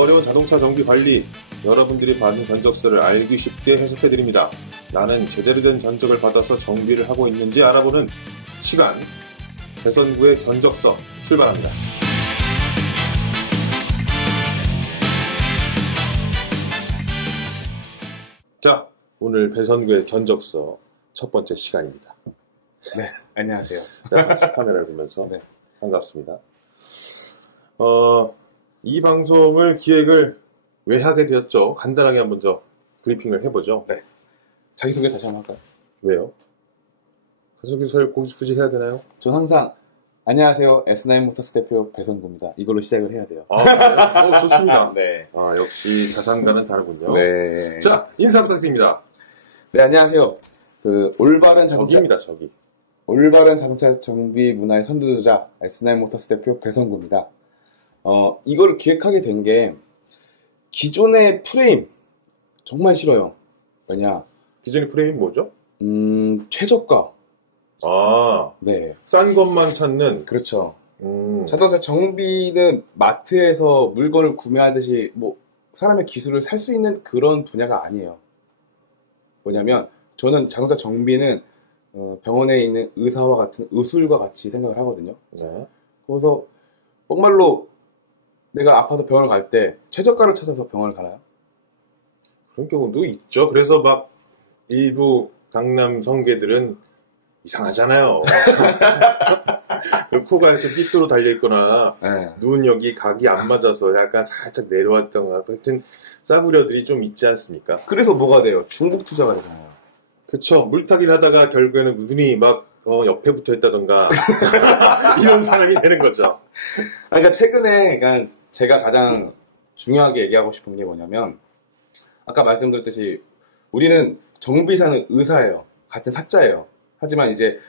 어려운 자동차 정비 관리, 여러분들이 받은 견적서를 알기 쉽게 해석해드립니다. 나는 제대로 된 견적을 받아서 정비를 하고 있는지 알아보는 시간, 배선구의 견적서 출발합니다. 자, 오늘 배선구의 견적서 첫 번째 시간입니다. 네, 안녕하세요. 카메라를 보면서 네. 반갑습니다. 이 방송을 기획을 왜 하게 되었죠? 간단하게 먼저 브리핑을 해보죠. 네. 자기소개 다시 한번 할까요? 왜요? 자기소개를 굳이 해야 되나요? 전 항상 안녕하세요. S9 모터스 대표 배선구입니다. 이걸로 시작을 해야 돼요. 좋습니다. 네. 역시 자산가는 다르군요. 네. 자, 인사 부탁드립니다. 네, 안녕하세요. 올바른 자동차, 저기입니다, 저기. 올바른 자동차 정비 문화의 선두주자 S9 모터스 대표 배선구입니다. 이거를 기획하게 된 게 기존의 프레임 정말 싫어요. 왜냐? 기존의 프레임이 뭐죠? 최저가. 네. 싼 것만 찾는. 그렇죠. 자동차 정비는 마트에서 물건을 구매하듯이 사람의 기술을 살 수 있는 그런 분야가 아니에요. 뭐냐면 저는 자동차 정비는 병원에 있는 의사와 같은 의술과 같이 생각을 하거든요. 네. 그래서 정말로 내가 아파서 병원을 갈 때 최저가를 찾아서 병원을 가나요? 그런 경우도 있죠. 그래서 막 일부 강남 성계들은 이상하잖아요. 그 코가 좀 삐뚤어 달려있거나 네. 눈 여기 각이 안 맞아서 약간 살짝 내려왔던가 하여튼 싸구려들이 좀 있지 않습니까? 그래서 뭐가 돼요? 중복 투자가 되잖아요. 그쵸. 물타기를 하다가 결국에는 눈이 막 옆에 붙어 있다던가 이런 사람이 되는 거죠. 그러니까 최근에 제가 가장 중요하게 얘기하고 싶은 게 뭐냐면 아까 말씀드렸듯이 우리는 정비사는 의사예요. 같은 사자예요. 하지만 이제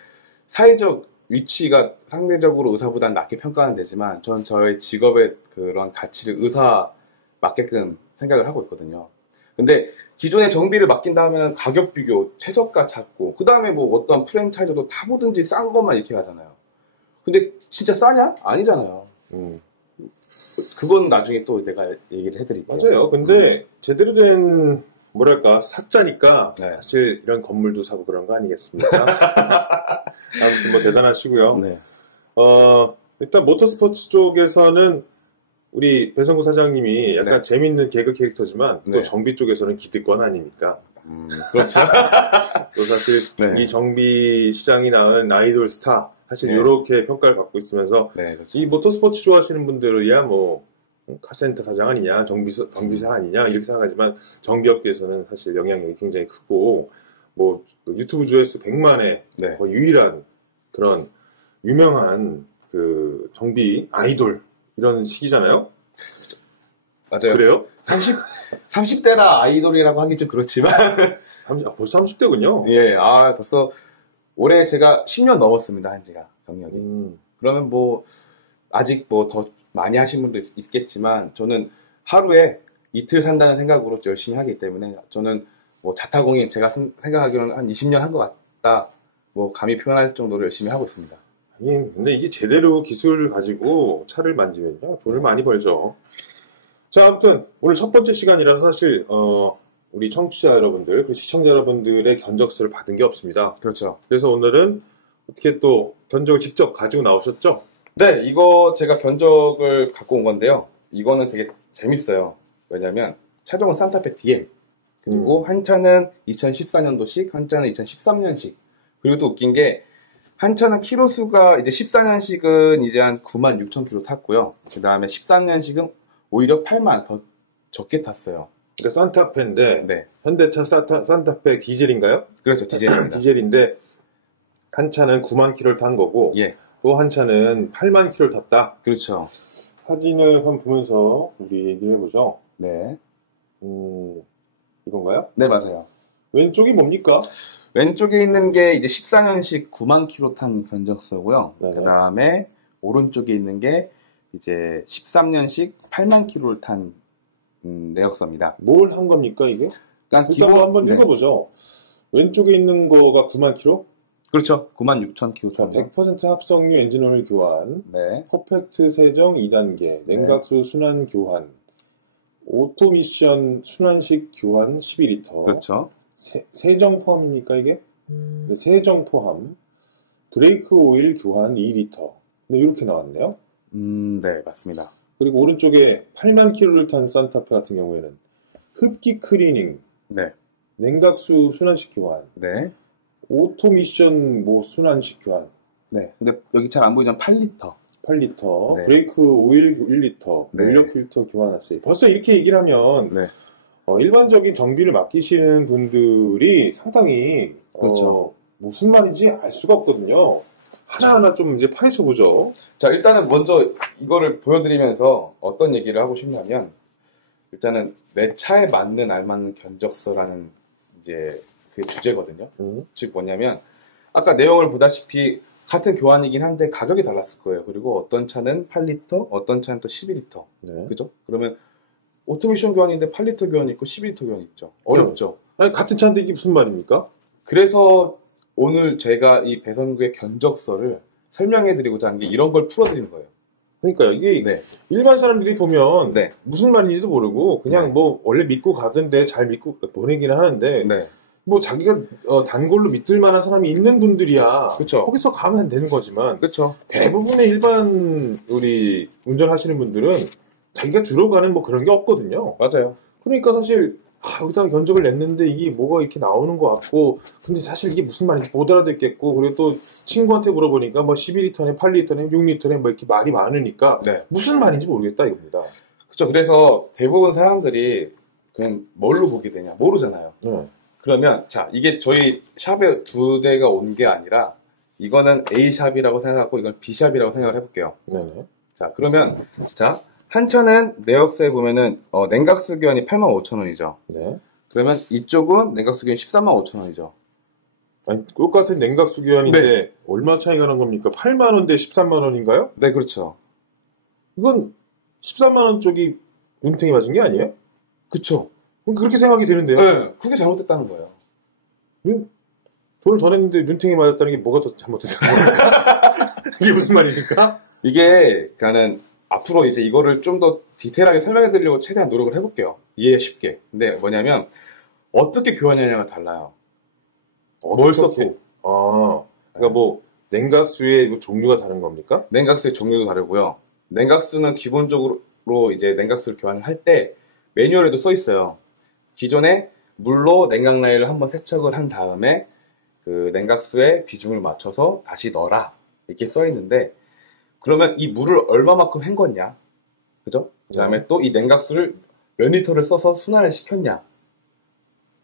사회적 위치가 상대적으로 의사보다는 낮게 평가는 되지만 저는 저의 직업의 그런 가치를 의사 맞게끔 생각을 하고 있거든요. 근데 기존의 정비를 맡긴 다음에는 가격 비교, 최저가 찾고 그 다음에 어떤 프랜차이즈도 다 뭐든지 싼 것만 이렇게 하잖아요. 근데 진짜 싸냐? 아니잖아요. 그건 나중에 또 내가 얘기를 해드릴게요. 맞아요. 근데 제대로 된 사자니까 네. 사실 이런 건물도 사고 그런 거 아니겠습니까? 아무튼 대단하시고요. 네. 일단 모터스포츠 쪽에서는 우리 배선구 사장님이 약간 네. 재밌는 개그 캐릭터지만 또 네. 정비 쪽에서는 기득권 아닙니까? 그렇죠. 또 사실 네. 이 정비 시장이 낳은 아이돌 스타 사실 네. 이렇게 평가를 받고 있으면서 네, 그렇죠. 이 모터스포츠 좋아하시는 분들이야 카센터 사장 아니냐, 정비사 아니냐 이렇게 생각하지만 정비업계에서는 사실 영향력이 굉장히 크고 유튜브 조회수 100만의 네. 거의 유일한 그런 유명한 그 정비 아이돌 이런 시기잖아요. 맞아요. 그래요? 30대라 아이돌이라고 하기 좀 그렇지만 벌써 30대군요. 예, 벌써 올해 제가 10년 넘었습니다, 한지가 경력이. 그러면 아직 더 많이 하신 분도 있겠지만 저는 하루에 이틀 산다는 생각으로 열심히 하기 때문에 저는 자타공인 제가 생각하기로는 한 20년 한 것 같다. 감히 표현할 정도로 열심히 하고 있습니다. 근데 이게 제대로 기술을 가지고 차를 만지면요 돈을 많이 벌죠. 자, 아무튼 오늘 첫 번째 시간이라서 사실 우리 청취자 여러분들, 그리고 시청자 여러분들의 견적서를 받은 게 없습니다. 그렇죠. 그래서 오늘은 어떻게 또 견적을 직접 가지고 나오셨죠? 네, 이거 제가 견적을 갖고 온 건데요. 이거는 되게 재밌어요. 왜냐면 차종은 산타페 DM, 그리고 한 차는 2014년도식, 한 차는 2013년식. 그리고 또 웃긴 게 한 차는 키로수가 이제 14년식은 이제 한 96,000km 탔고요. 그 다음에 13년식은 오히려 8만 더 적게 탔어요. 그러니까 산타페인데 네. 현대차 산타페 디젤인가요? 그렇죠, 디젤입니다. 디젤인데 한 차는 9만 킬로를 탄 거고 예. 또 한 차는 8만 킬로를 탔다. 그렇죠. 사진을 한번 보면서 우리 얘기를 해보죠. 네. 이건가요? 네, 맞아요. 왼쪽이 뭡니까? 왼쪽에 있는 게 이제 14년식 9만 킬로 탄 견적서고요. 네네. 그 다음에 오른쪽에 있는 게 이제 13년식 8만 킬로를 탄 내역서입니다. 뭘 한 겁니까 이게? 그러니까 일단 한번 네. 읽어보죠. 왼쪽에 있는 거가 9만 킬로? 그렇죠. 96,000km 자, 정도. 100% 합성유 엔진오일 교환, 네. 퍼펙트 세정 2단계, 냉각수 순환 교환, 오토미션 순환식 교환 12리터. 그렇죠. 세정 포함입니까, 이게? 네, 세정 포함. 브레이크 오일 교환 2리터. 네, 이렇게 나왔네요. 네, 맞습니다. 그리고 오른쪽에 8만 킬로를 탄 산타페 같은 경우에는 흡기 클리닝, 네. 냉각수 순환식 교환, 네. 오토미션 뭐 순환식 교환. 네. 근데 여기 잘 안 보이지만 8리터. 8리터, 네. 브레이크 오일 1리터, 네. 연료 필터 교환하세요. 벌써 이렇게 얘기를 하면 네. 일반적인 정비를 맡기시는 분들이 상당히 그렇죠. 무슨 말인지 알 수가 없거든요. 하나하나 좀 이제 파헤쳐 보죠. 자, 일단은 먼저 이거를 보여드리면서 어떤 얘기를 하고 싶냐면, 일단은 내 차에 맞는 알맞는 견적서라는 이제 그 주제거든요. 즉 뭐냐면, 아까 내용을 보다시피 같은 교환이긴 한데 가격이 달랐을 거예요. 그리고 어떤 차는 8리터, 어떤 차는 또 12리터. 네. 그죠? 그러면 오토미션 교환인데 8리터 교환이 있고 12리터 교환이 있죠. 어렵죠. 아니, 같은 차인데 이게 무슨 말입니까? 그래서 오늘 제가 이 배선구의 견적서를 설명해드리고자 하는 게 이런 걸 풀어드리는 거예요. 그러니까 이게 네. 일반 사람들이 보면 네. 무슨 말인지도 모르고 그냥 네. 뭐 원래 믿고 가던데 잘 믿고 보내기는 하는데 네. 뭐 자기가 단골로 믿을 만한 사람이 있는 분들이야. 그쵸. 거기서 가면 되는 거지만 그렇죠. 대부분의 일반 우리 운전하시는 분들은 자기가 주로 가는 뭐 그런 게 없거든요. 맞아요. 그러니까 사실 여기다가 견적을 냈는데 이게 뭐가 이렇게 나오는 것 같고 근데 사실 이게 무슨 말인지 못 알아듣겠고 그리고 또 친구한테 물어보니까 뭐 12리터네 8리터네 6리터네 뭐 이렇게 말이 많으니까 네. 무슨 말인지 모르겠다 이겁니다. 그렇죠. 그래서 대부분 사람들이 그냥 뭘로 보게 되냐 모르잖아요. 네. 그러면 자 이게 저희 샵에 두 대가 온 게 아니라 이거는 A샵이라고 생각하고 이건 B샵이라고 생각을 해볼게요. 네네. 자 그러면 자 한 차는 내역서에 보면은 냉각수 교환이 85,000원이죠. 네. 그러면 이쪽은 냉각수 교환이 135,000원이죠. 아니, 똑같은 냉각수 교환인데 네. 얼마 차이가 나는 겁니까? 8만 원 대 13만 원인가요? 네, 그렇죠. 이건 13만 원 쪽이 눈탱이 맞은 게 아니에요? 그쵸. 그럼 그렇게 생각이 되는데요. 네, 그게 잘못됐다는 거예요. 돈을 더 냈는데 눈탱이 맞았다는 게 뭐가 더 잘못됐어요? 이게 무슨 말입니까? 이게 그러니까는 앞으로 이제 이거를 좀 더 디테일하게 설명해 드리려고 최대한 노력을 해볼게요. 이해 쉽게. 근데 뭐냐면 어떻게 교환하냐가 달라요. 뭘 썼고. 그러니까 뭐 냉각수의 종류가 다른 겁니까? 냉각수의 종류도 다르고요. 냉각수는 기본적으로 이제 냉각수를 교환을 할 때 매뉴얼에도 써 있어요. 기존에 물로 냉각 라인을 한번 세척을 한 다음에 그 냉각수의 비중을 맞춰서 다시 넣어라. 이렇게 써 있는데 그러면 이 물을 얼마만큼 헹궜냐? 그죠? 그 다음에 또 이 냉각수를 몇 리터를 써서 순환을 시켰냐?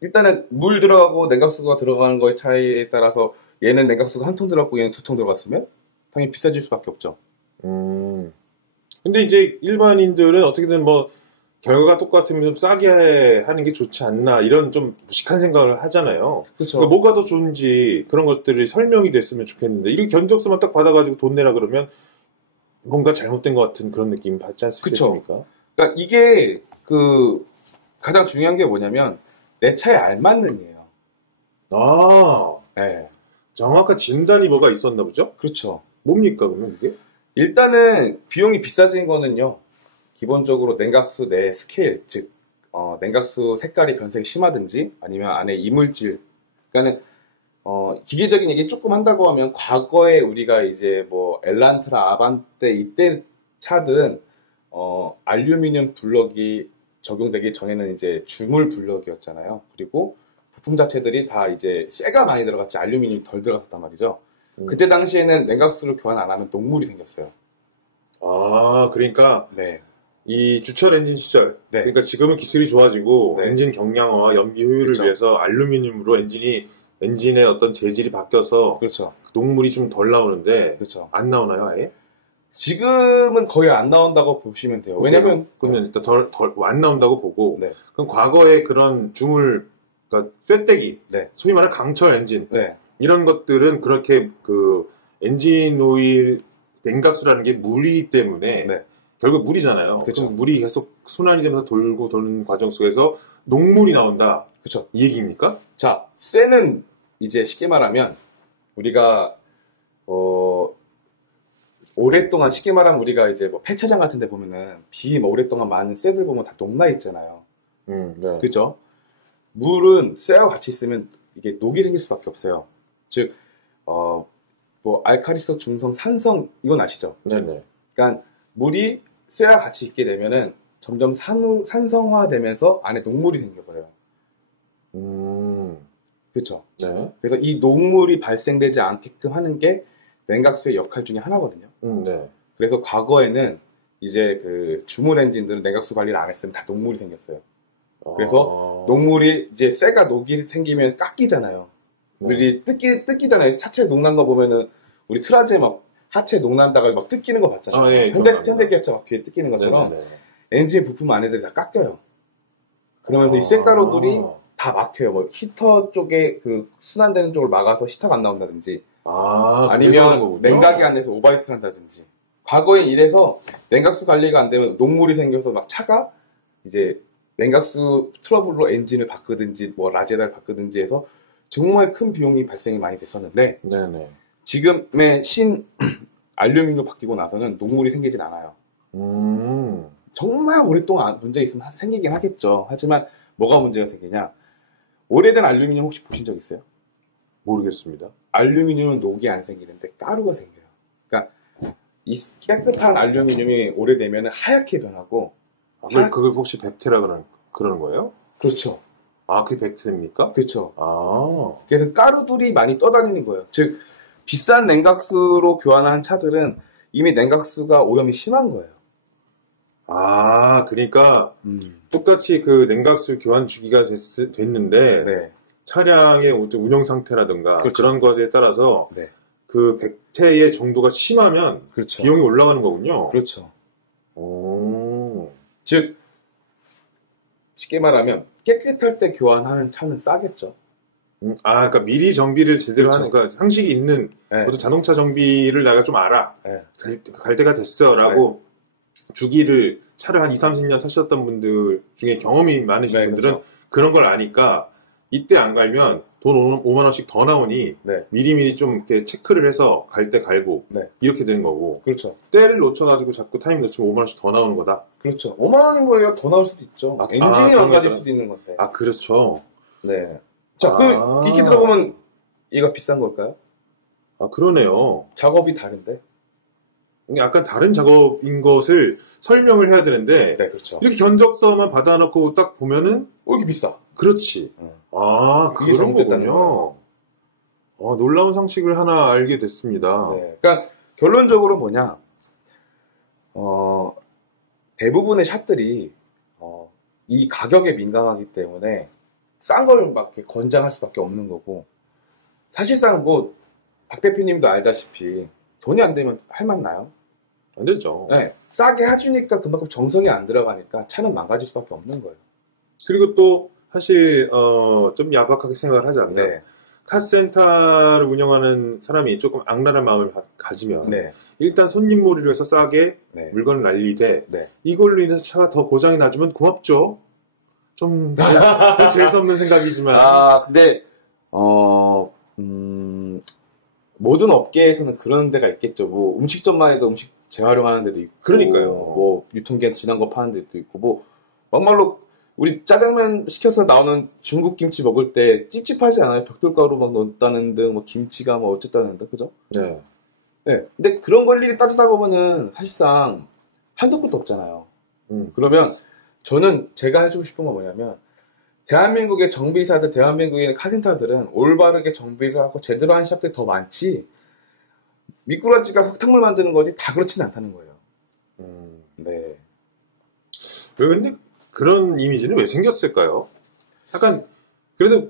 일단은 물 들어가고 냉각수가 들어가는 거의 차이에 따라서 얘는 냉각수가 한 통 들어갔고 얘는 2통 들어갔으면 당연히 비싸질 수밖에 없죠. 근데 이제 일반인들은 어떻게든 뭐 결과가 똑같으면 좀 싸게 하는 게 좋지 않나 이런 좀 무식한 생각을 하잖아요. 그렇죠. 그러니까 뭐가 더 좋은지 그런 것들이 설명이 됐으면 좋겠는데 이렇게 견적서만 딱 받아가지고 돈 내라 그러면 뭔가 잘못된 것 같은 그런 느낌 받지 않습니까? 그러니까 이게 그 가장 중요한 게 뭐냐면 내 차에 알맞는이에요. 네. 정확한 진단이 뭐가 있었나 보죠? 그렇죠. 뭡니까 그러면 이게? 일단은 비용이 비싸진 거는요. 기본적으로 냉각수 내 스케일, 즉 냉각수 색깔이 변색이 심하든지 아니면 안에 이물질, 그러니까는 기계적인 얘기 조금 한다고 하면 과거에 우리가 이제 뭐 엘란트라, 아반떼 이때 차들은 알루미늄 블럭이 적용되기 전에는 이제 주물 블럭이었잖아요. 그리고 부품 자체들이 다 이제 쇠가 많이 들어갔지 알루미늄이 덜 들어갔단 말이죠. 그때 당시에는 냉각수를 교환 안 하면 녹물이 생겼어요. 그러니까 네. 이 주철 엔진 시절, 네. 그러니까 지금은 기술이 좋아지고 네. 엔진 경량화와 연비 효율을 그렇죠. 위해서 알루미늄으로 엔진의 어떤 재질이 바뀌어서 그렇죠. 녹물이 좀 덜 나오는데 그렇죠. 안 나오나요 아예? 지금은 거의 안 나온다고 보시면 돼요. 왜냐면 그러면 일단 안 나온다고 보고 네. 그럼 과거에 그런 그러니까 쇠떼기, 네. 소위 말하는 강철 엔진 네. 이런 것들은 그렇게 그 엔진 오일 냉각수라는 게 물이기 때문에 네. 결국 물이잖아요. 그렇죠. 그럼 물이 계속 순환이 되면서 돌고 도는 과정 속에서 녹물이 나온다. 그렇죠. 이 얘기입니까? 자, 쇠는 이제 쉽게 말하면 우리가 오랫동안 쉽게 말하면 우리가 이제 뭐 폐차장 같은 데 보면은 비 뭐 오랫동안 많은 쇠들 보면 다 녹나 있잖아요. 네. 그죠? 물은 쇠와 같이 있으면 이게 녹이 생길 수밖에 없어요. 즉, 뭐 알칼리성, 중성, 산성 이건 아시죠? 네네. 그러니까 물이 쇠와 같이 있게 되면은 점점 산성화되면서 안에 녹물이 생겨버려요. 그렇죠? 네. 그래서 이 녹물이 발생되지 않게끔 하는 게 냉각수의 역할 중에 하나거든요. 네. 그래서 과거에는 이제 그 주문 엔진들은 냉각수 관리를 안 했으면 다 녹물이 생겼어요. 그래서 녹물이 이제 쇠가 녹이 생기면 깎이잖아요. 우리 뜯기잖아요. 차체 녹난 거 보면은 우리 트라제 막 하체 녹난다가 막 뜯기는 거 봤잖아요. 예, 현대기아차 막 뒤에 뜯기는 것처럼 엔진 부품 안에들이 다 깎여요. 그러면서 이 쇠가루들이 다 막혀요. 뭐 히터 쪽에 그 순환되는 쪽을 막아서 히터가 안 나온다든지 아니면 냉각이 안에서 오버히트 한다든지. 과거엔 이래서 냉각수 관리가 안 되면 녹물이 생겨서 막 차가 이제 냉각수 트러블로 엔진을 바꾸든지 뭐 라제다를 바꾸든지 해서 정말 큰 비용이 발생이 많이 됐었는데 네네. 지금의 신 알루미늄으로 바뀌고 나서는 녹물이 생기진 않아요. 정말 오랫동안 문제 있으면 생기긴 하겠죠. 하지만 뭐가 문제가 생기냐? 오래된 알루미늄 혹시 보신 적 있어요? 모르겠습니다. 알루미늄은 녹이 안 생기는데 가루가 생겨요. 그러니까 이 깨끗한 알루미늄이 오래되면 하얗게 변하고 그게 혹시 백테라 그러는 거예요? 그렇죠. 그게 백테입니까? 그렇죠. 그래서 가루들이 많이 떠다니는 거예요. 즉 비싼 냉각수로 교환한 차들은 이미 냉각수가 오염이 심한 거예요. 그러니까 똑같이 그 냉각수 교환 주기가 됐는데 네. 차량의 운영 상태라든가 그렇죠. 그런 것에 따라서 네. 그 백태의 정도가 심하면 그렇죠. 비용이 올라가는 거군요. 그렇죠. 즉 쉽게 말하면 깨끗할 때 교환하는 차는 싸겠죠. 그러니까 미리 정비를 제대로 그렇죠. 하는, 그러니까 상식이 있는, 네. 자동차 정비를 내가 좀 알아. 네. 갈 때가 됐어. 라고 주기를 차를 한 20-30년 타셨던 분들 중에 경험이 많으신 분들은 그렇죠. 그런 걸 아니까 이때 안 갈면 돈 5만원씩 더 나오니 미리미리 좀 이렇게 체크를 해서 갈 때 갈고 이렇게 되는 거고. 그렇죠. 때를 놓쳐가지고 자꾸 타이밍 놓치면 5만원씩 더 나오는 거다. 그렇죠. 5만원인 거예요. 더 나올 수도 있죠. 엔진이 망가질 수도 있는 건데. 그렇죠. 네. 자, 이렇게 들어보면 얘가 비싼 걸까요? 그러네요. 작업이 다른데? 약간 다른 작업인 것을 설명을 해야 되는데, 네, 그렇죠. 이렇게 견적서만 받아놓고 딱 보면은, 이게 비싸. 그렇지. 그게 그런 잘못됐다는 거군요. 놀라운 상식을 하나 알게 됐습니다. 네. 그러니까 결론적으로 뭐냐, 대부분의 샵들이 이 가격에 민감하기 때문에 싼 걸 막 권장할 수밖에 없는 거고, 사실상 뭐 박 대표님도 알다시피 돈이 안 되면 할 맛 나요? 안 되죠. 네, 싸게 해주니까 그만큼 정성이 안 들어가니까 차는 망가질 수밖에 없는 거예요. 그리고 또 사실 좀 야박하게 생각을 하지 않나요? 카센터를 운영하는 사람이 조금 악랄한 마음을 가지면 일단 손님몰이를 해서 싸게 물건을 날리되 이걸로 인해서 차가 더 고장이 나주면 고맙죠. 좀 재수없는 생각이지만 근데 모든 업계에서는 그런 데가 있겠죠. 뭐 음식점만 해도 음식 재활용하는 데도 있고, 그러니까요. 뭐 유통기한 지난 거 파는 데도 있고, 뭐 막말로 우리 짜장면 시켜서 나오는 중국 김치 먹을 때 찝찝하지 않아요? 벽돌가루 막 넣었다는 등, 뭐 김치가 뭐 어쨌다는 등, 그죠? 네. 근데 그런 걸 일이 따지다 보면은 사실상 한도 끝도 없잖아요. 그러면 저는 제가 해주고 싶은 건 뭐냐면, 대한민국의 정비사들, 대한민국의 카센터들은 올바르게 정비를 하고 제대로 한 샵들이 더 많지, 미꾸라지가 흙탕물 만드는 거지 다 그렇지는 않다는 거예요. 네. 근데 그런 이미지는 왜 생겼을까요? 약간 그래도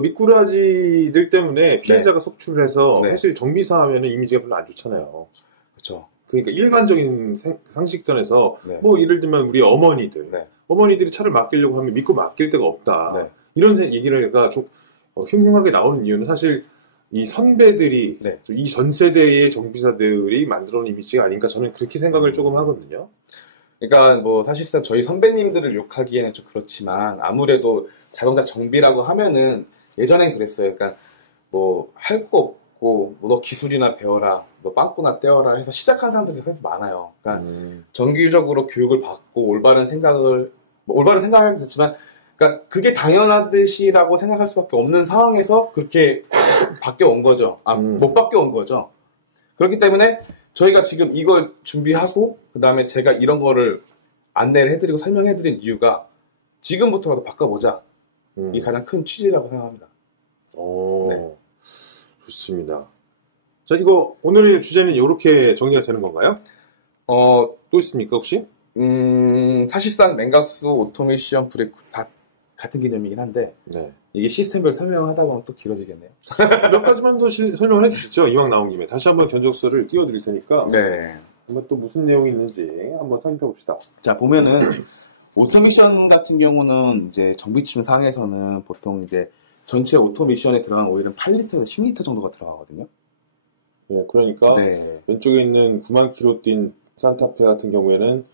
미꾸라지들 때문에 피해자가 속출을 해서 사실 정비사 하면은 이미지가 별로 안 좋잖아요. 그렇죠. 그러니까 일반적인 상식선에서 뭐 예를 들면 우리 어머니들이 차를 맡기려고 하면 믿고 맡길 데가 없다. 이런 얘기가 좀 흉흉하게 나오는 이유는 사실 이 선배들이 이 전 세대의 정비사들이 만들어 놓은 이미지가 아닌가, 저는 그렇게 생각을 조금 하거든요. 그러니까 뭐 사실상 저희 선배님들을 욕하기에는 좀 그렇지만 아무래도 자동차 정비라고 하면은 예전엔 그랬어요. 그러니까 뭐 할 거 받고 뭐 너 기술이나 배워라, 너 빵꾸나 떼어라 해서 시작한 사람들이 사실 많아요. 그러니까 정기적으로 교육을 받고 올바른 생각을 올바른 생각하게 됐지만, 그러니까 그게 당연하듯이라고 생각할 수밖에 없는 상황에서 그렇게 바뀌어 온 거죠. 못 바뀌어 온 거죠. 그렇기 때문에 저희가 지금 이걸 준비하고 그 다음에 제가 이런 거를 안내를 해드리고 설명해드린 이유가 지금부터라도 바꿔보자. 이게 가장 큰 취지라고 생각합니다. 네. 좋습니다. 자, 이거 오늘의 주제는 이렇게 정리가 되는 건가요? 또 있습니까 혹시? 사실상 냉각수, 오토메이션, 브레이크 다 같은 개념이긴 한데 네. 이게 시스템별 설명을 하다 보면 또 길어지겠네요. 몇 가지만 더 설명을 해주시죠. 이왕 나온 김에 다시 한번 견적서를 띄워드릴 테니까 네. 한번 또 무슨 내용이 있는지 한번 살펴봅시다. 자, 보면은 오토미션 같은 경우는 이제 정비침 상에서는 보통 이제 전체 오토미션에 들어간 오일은 8리터에서 10리터 정도가 들어가거든요. 네, 그러니까 네. 왼쪽에 있는 9만 킬로 뛴 산타페 같은 경우에는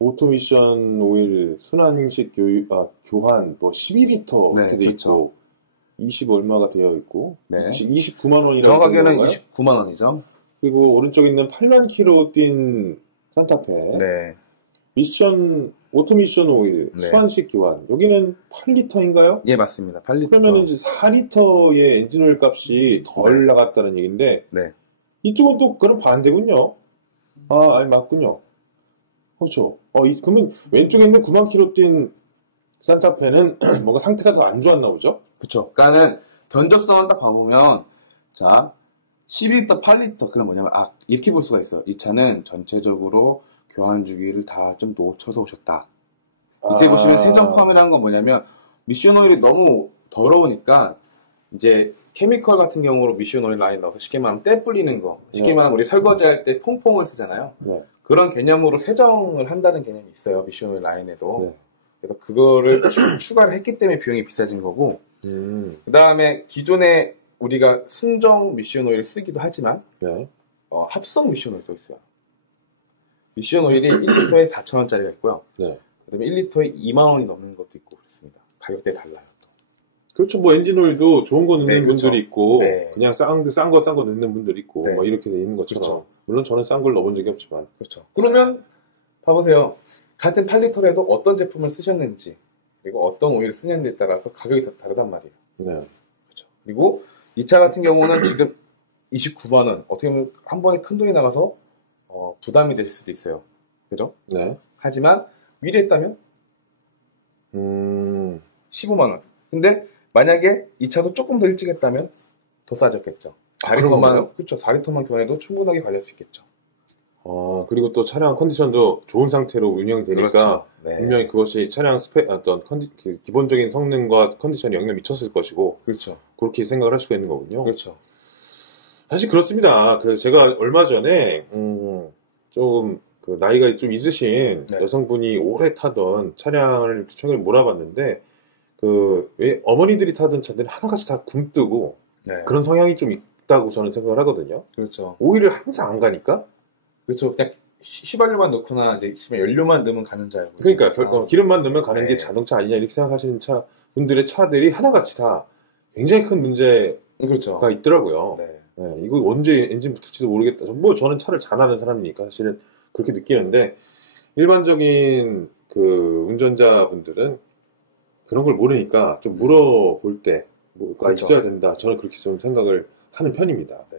오토미션 오일 순환식 교환 뭐 12리터 네, 이렇게 돼 그렇죠. 있고 20 얼마가 되어 있고 네. 29만 원이라고 정확하게는 29만 원이죠. 그리고 오른쪽에 있는 8만 킬로 뛴 산타페 네. 오토미션 오일 네. 수환식 교환 여기는 8리터인가요? 예, 맞습니다. 8리터. 그러면 이제 4리터의 엔진오일 값이 덜 나갔다는 얘기인데 네. 이쪽은 또 그럼 반대군요. 아니 맞군요. 그렇죠. 그러면 왼쪽에 있는 9만 킬로 뛴 산타페는 뭔가 상태가 더 안 좋았나 보죠? 그렇죠. 그러니까는 견적서만 딱 봐보면 자 12리터, 8리터 그럼 뭐냐면 이렇게 볼 수가 있어요. 이 차는 전체적으로 교환 주기를 다 좀 놓쳐서 오셨다. 밑에 보시면 세정펌이라는 건 뭐냐면 미션 오일이 너무 더러우니까 이제 케미컬 같은 경우로 미션 오일 라인 넣어서 쉽게 말하면 때 불리는 거. 쉽게 말하면 우리 설거지 할 때 퐁퐁을 쓰잖아요. 네. 그런 개념으로 세정을 한다는 개념이 있어요. 미션 오일 라인에도. 네. 그래서 그거를 추가를 했기 때문에 비용이 비싸진 거고 그 다음에 기존에 우리가 순정 미션 오일을 쓰기도 하지만 네. 합성 미션 오일도 있어요. 미션 오일이 1리터에 4,000원짜리가 있고요. 네. 그 다음에 1리터에 2만 원이 넘는 것도 있고 그렇습니다. 가격대 달라요. 또. 그렇죠. 뭐 엔진오일도 좋은 거 넣는 네, 그렇죠. 분들이 있고 네. 그냥 싼 거 넣는 분들이 있고 네. 뭐 이렇게 돼 있는 것처럼 그렇죠. 물론 저는 싼 걸 넣어본 적이 없지만 그렇죠. 그러면 봐보세요. 같은 8리터라도 어떤 제품을 쓰셨는지 그리고 어떤 오일을 쓰는지에 따라서 가격이 다 다르단 말이에요. 네. 그렇죠. 그리고 이 차 같은 경우는 지금 29만 원 어떻게 보면 한 번에 큰 돈이 나가서 부담이 되실 수도 있어요. 그죠? 네. 하지만 미리 했다면 15만 원. 근데 만약에 이 차도 조금 더 일찍 했다면 더 싸졌겠죠. 4리터만 그렇죠. 4리터만 교환해도 충분하게 관리할 수 있겠죠. 그리고 또 차량 컨디션도 좋은 상태로 운영이 되니까 그렇죠. 네. 분명히 그것이 차량 기본적인 성능과 컨디션에 영향을 미쳤을 것이고 그렇죠. 그렇게 생각을 할 수가 있는 거군요. 그렇죠. 사실 그렇습니다. 제가 얼마 전에 좀 나이가 좀 있으신 네. 여성분이 오래 타던 차량을 최근에 몰아봤는데 왜 어머니들이 타던 차들이 하나같이 다 굼뜨고 네. 그런 성향이 좀 있다고 저는 생각을 하거든요. 그렇죠. 오일을 항상 안 가니까. 그렇죠. 그냥 휘발유만 넣거나 이제 연료만 넣으면 가는 줄 알고. 그러니까 기름만 넣으면 가는 네. 게 자동차 아니냐 이렇게 생각하시는 분들의 차들이 하나같이 다 굉장히 큰 문제가 그렇죠. 있더라고요. 네. 네, 이거 언제 엔진 붙을지도 모르겠다. 저는 차를 잘하는 사람이니까 사실은 그렇게 느끼는데 일반적인 운전자분들은 그런 걸 모르니까 좀 물어볼 때 뭐가 그렇죠. 있어야 된다. 저는 그렇게 좀 생각을 하는 편입니다. 네.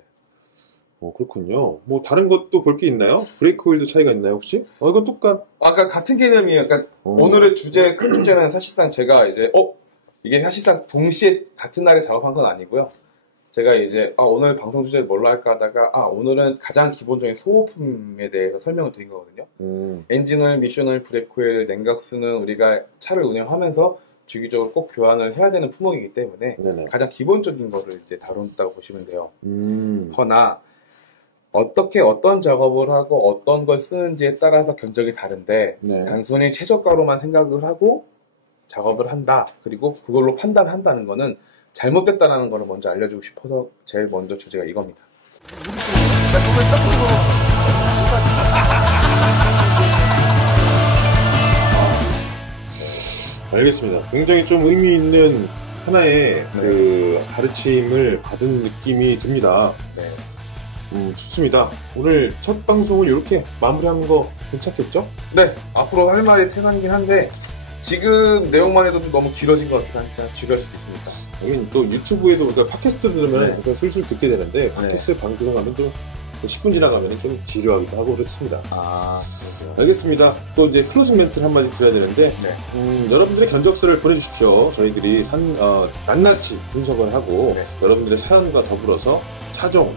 그렇군요. 뭐 다른 것도 볼 게 있나요? 브레이크 오일도 차이가 있나요 혹시? 이건 아까 같은 개념이에요. 그러니까 오늘의 큰 주제는 사실상 제가 이제 이게 사실상 동시에 같은 날에 작업한 건 아니고요. 제가 이제 오늘 방송 주제를 뭘로 할까 하다가 오늘은 가장 기본적인 소모품에 대해서 설명을 드린 거거든요. 엔진오일, 미션오일, 브레이크오일, 냉각수는 우리가 차를 운영하면서 주기적으로 꼭 교환을 해야 되는 품목이기 때문에 네네. 가장 기본적인 거를 이제 다룬다고 보시면 돼요. 허나 어떤 작업을 하고 어떤 걸 쓰는지에 따라서 견적이 다른데 네. 단순히 최저가로만 생각을 하고 작업을 한다. 그리고 그걸로 판단한다는 거는 잘못됐다는 거를 먼저 알려주고 싶어서 제일 먼저 주제가 이겁니다. 알겠습니다. 굉장히 좀 의미 있는 하나의 그 가르침을 받은 느낌이 듭니다. 네. 좋습니다. 오늘 첫 방송을 이렇게 마무리하는 거 괜찮겠죠? 네, 앞으로 할 말이 태산이긴 한데 지금 내용만 해도 좀 너무 길어진 것 같긴 하니까 지루할 수도 있으니까. 여긴 또 유튜브에도 그러니까 팟캐스트 들으면 네. 술술 듣게 되는데 팟캐스트 방송하면 또 10분 지나가면 좀 지루하기도 하고 그렇습니다. 그렇군요. 알겠습니다. 또 이제 클로징 멘트를 한마디 드려야 되는데 여러분들의 견적서를 보내주십시오. 저희들이 낱낱이 분석을 하고 여러분들의 사연과 더불어서 차종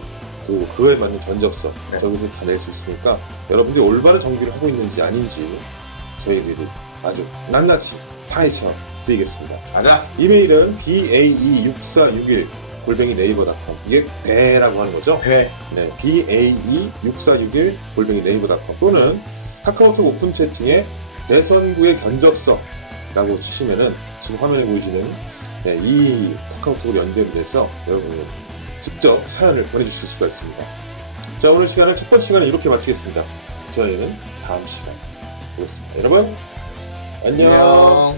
그거에 맞는 견적서 저기서 다 낼 수 있으니까 여러분들이 올바른 정비를 하고 있는지 아닌지 저희들이 아주 낱낱이 파헤쳐 드리겠습니다. 맞아. 이메일은 bae6461 @naver.com. 이게 배라고 하는 거죠? 배. 네, bae6461 @naver.com 또는 카카오톡 오픈 채팅에 대선구의 견적서라고 치시면은 지금 화면에 보이시는 이 카카오톡으로 연결이 돼서 여러분이 직접 사연을 보내주실 수가 있습니다. 자, 오늘 첫 번째 시간을 이렇게 마치겠습니다. 저희는 다음 시간에 보겠습니다. 여러분, 안녕.